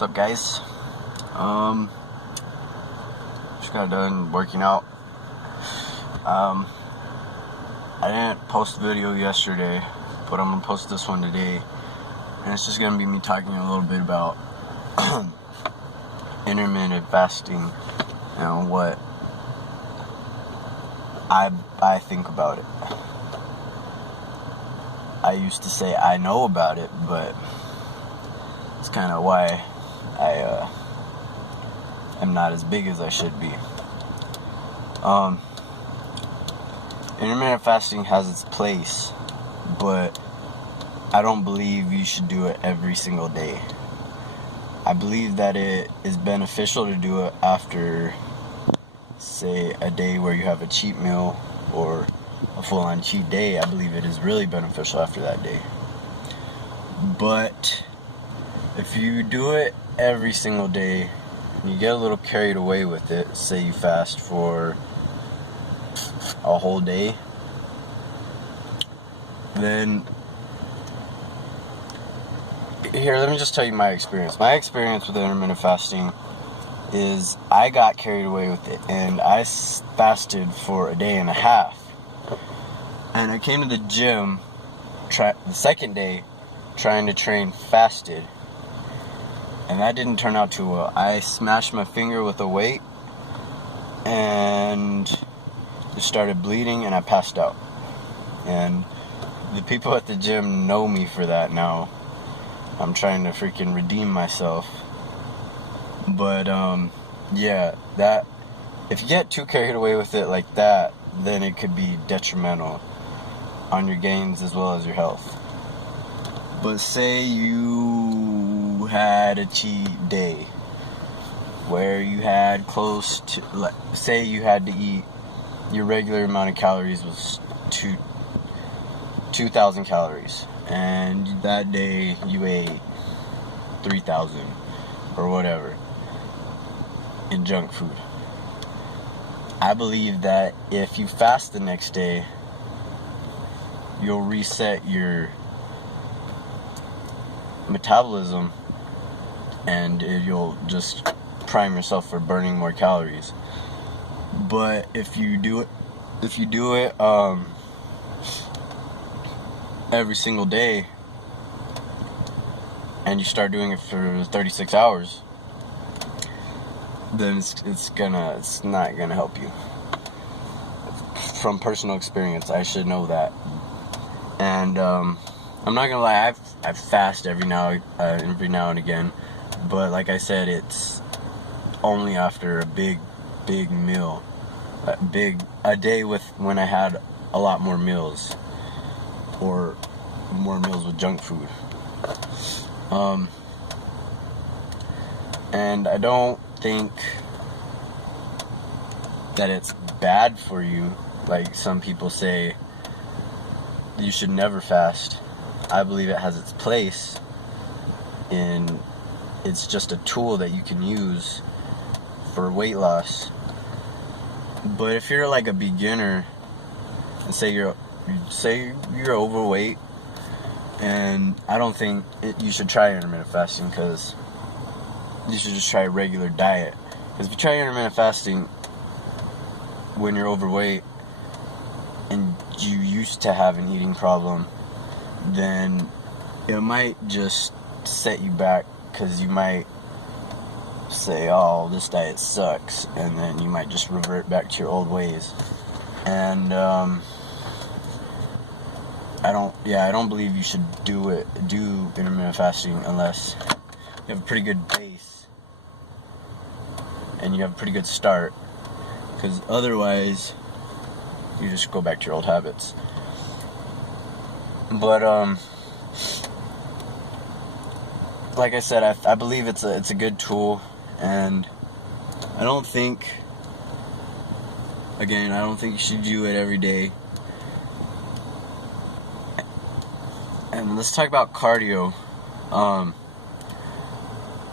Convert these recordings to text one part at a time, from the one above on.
What's up, guys? Just got done working out. I didn't post a video yesterday, but I'm gonna post this one today, and it's just gonna be me talking a little bit about intermittent fasting and what I think about it. I used to say I know about it, but it's kind of why I am not as big as I should be. Intermittent fasting has its place, but I don't believe you should do it every single day. I believe that it is beneficial to do it after, say, a day where you have a cheat meal or a full-on cheat day. I believe it is really beneficial after that day. But if you do it every single day and you get a little carried away with it, say you fast for a whole day, then here, let me just tell you my experience. My experience with intermittent fasting is I got carried away with it, and I fasted for a day and a half. And I came to the gym the second day trying to train fasted, and that didn't turn out too well. I smashed my finger with a weight and it started bleeding, and I passed out. And the people at the gym know me for that now. I'm trying to freaking redeem myself. But yeah, that if you get too carried away with it like that, then it could be detrimental on your gains as well as your health. But say you had a cheat day where you had close to, say you had to eat, your regular amount of calories was 2,000 calories, and that day you ate 3,000 or whatever in junk food. I believe that if you fast the next day, you'll reset your metabolism, and you'll just prime yourself for burning more calories. But if you do it every single day, and you start doing it for 36 hours, then it's not gonna help you. From personal experience, I should know that. And I'm not gonna lie, I fast every now and again, but like I said, it's only after a big meal, a day when I had a lot more meals, or more meals with junk food. And I don't think that it's bad for you, like some people say you should never fast. I believe it has its place, and it's just a tool that you can use for weight loss. But if you're like a beginner, and say you're overweight, and I don't think you should try intermittent fasting, because you should just try a regular diet. Because if you try intermittent fasting when you're overweight and you used to have an eating problem, then it might just set you back, because you might say, oh, this diet sucks, and then you might just revert back to your old ways. And I don't believe you should do intermittent fasting unless you have a pretty good base and you have a pretty good start, because otherwise you just go back to your old habits. But like I said, I believe it's a good tool, and I don't think you should do it every day. And let's talk about cardio. A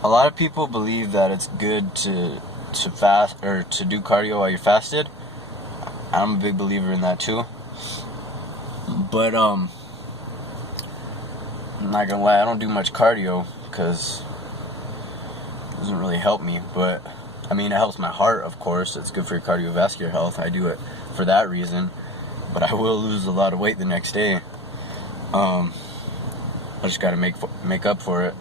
lot of people believe that it's good to fast or to do cardio while you're fasted. I'm a big believer in that too. But I'm not gonna lie, I don't do much cardio, because doesn't really help me, but I mean, it helps my heart, of course. It's good for your cardiovascular health. I do it for that reason, but I will lose a lot of weight the next day. I just gotta make up for it.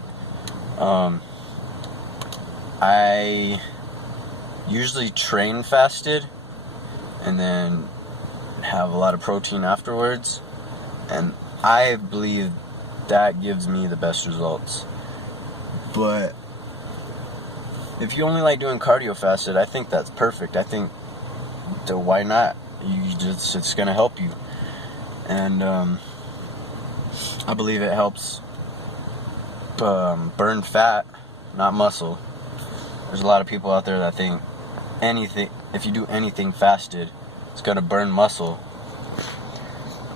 I usually train fasted and then have a lot of protein afterwards, and I believe that gives me the best results. But if you only like doing cardio fasted, I think that's perfect. I think, so why not? It's gonna help you, and I believe it helps burn fat, not muscle. There's a lot of people out there that think if you do anything fasted, it's gonna burn muscle.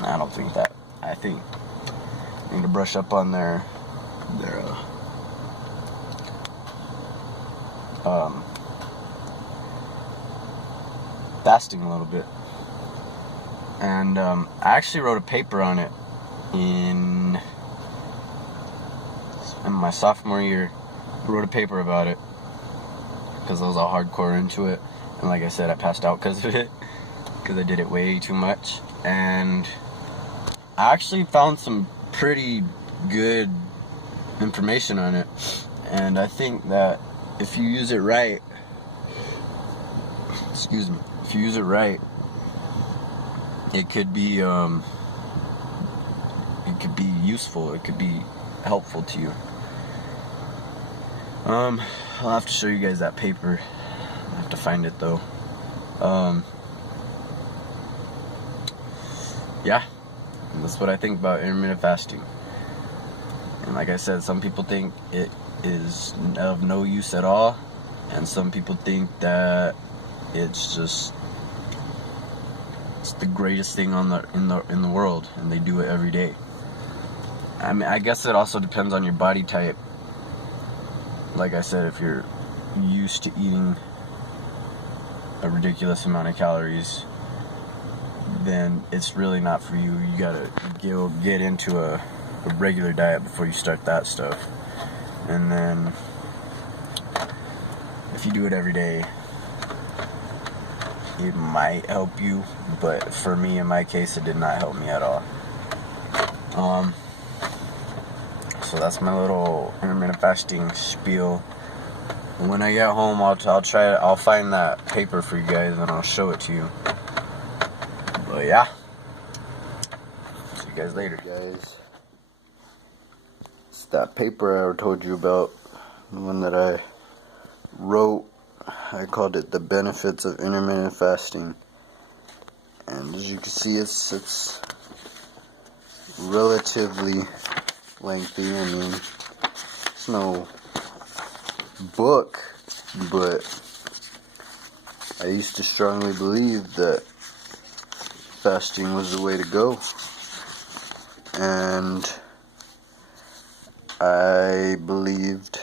I don't think that. I think they need to brush up on their fasting a little bit. And I actually wrote a paper on it in my sophomore year. I wrote a paper about it because I was all hardcore into it, and like I said, I passed out because of it, because I did it way too much. And I actually found some pretty good information on it, and I think that if you use it right, if you use it right, it could be useful, it could be helpful to you. I'll have to show you guys that paper. I have to find it though. Yeah, that's what I think about intermittent fasting. And like I said, some people think it is of no use at all, and some people think that it's the greatest thing in the world, and they do it every day. I mean, I guess it also depends on your body type. Like I said, if you're used to eating a ridiculous amount of calories, then it's really not for you. You gotta get into a regular diet before you start that stuff. And then if you do it every day, it might help you, but for me, in my case, it did not help me at all. So that's my little intermittent fasting spiel. When I get home, I'll find that paper for you guys and I'll show it to you. But yeah, see you guys later, guys. It's that paper I told you about, the one that I wrote. I called it The Benefits of Intermittent Fasting. And as you can see, it's relatively lengthy. I mean, it's no book, but I used to strongly believe that fasting was the way to go. And I believed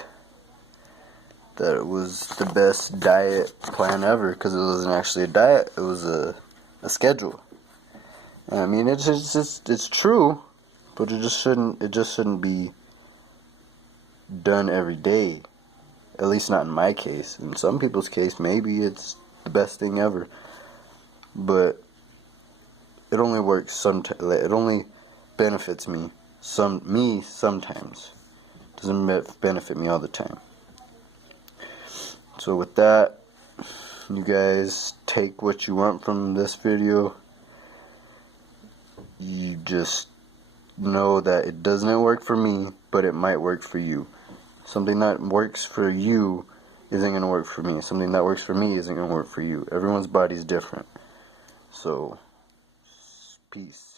that it was the best diet plan ever, because it wasn't actually a diet, it was a schedule. And I mean, it's true, but it just shouldn't be done every day. At least not in my case. In some people's case, maybe it's the best thing ever, but it only works sometimes. It only benefits me sometimes. It doesn't benefit me all the time. So with that, you guys take what you want from this video. You just know that it doesn't work for me, but it might work for you. Something that works for you isn't going to work for me. Something that works for me isn't going to work for you. Everyone's body's different. So, peace.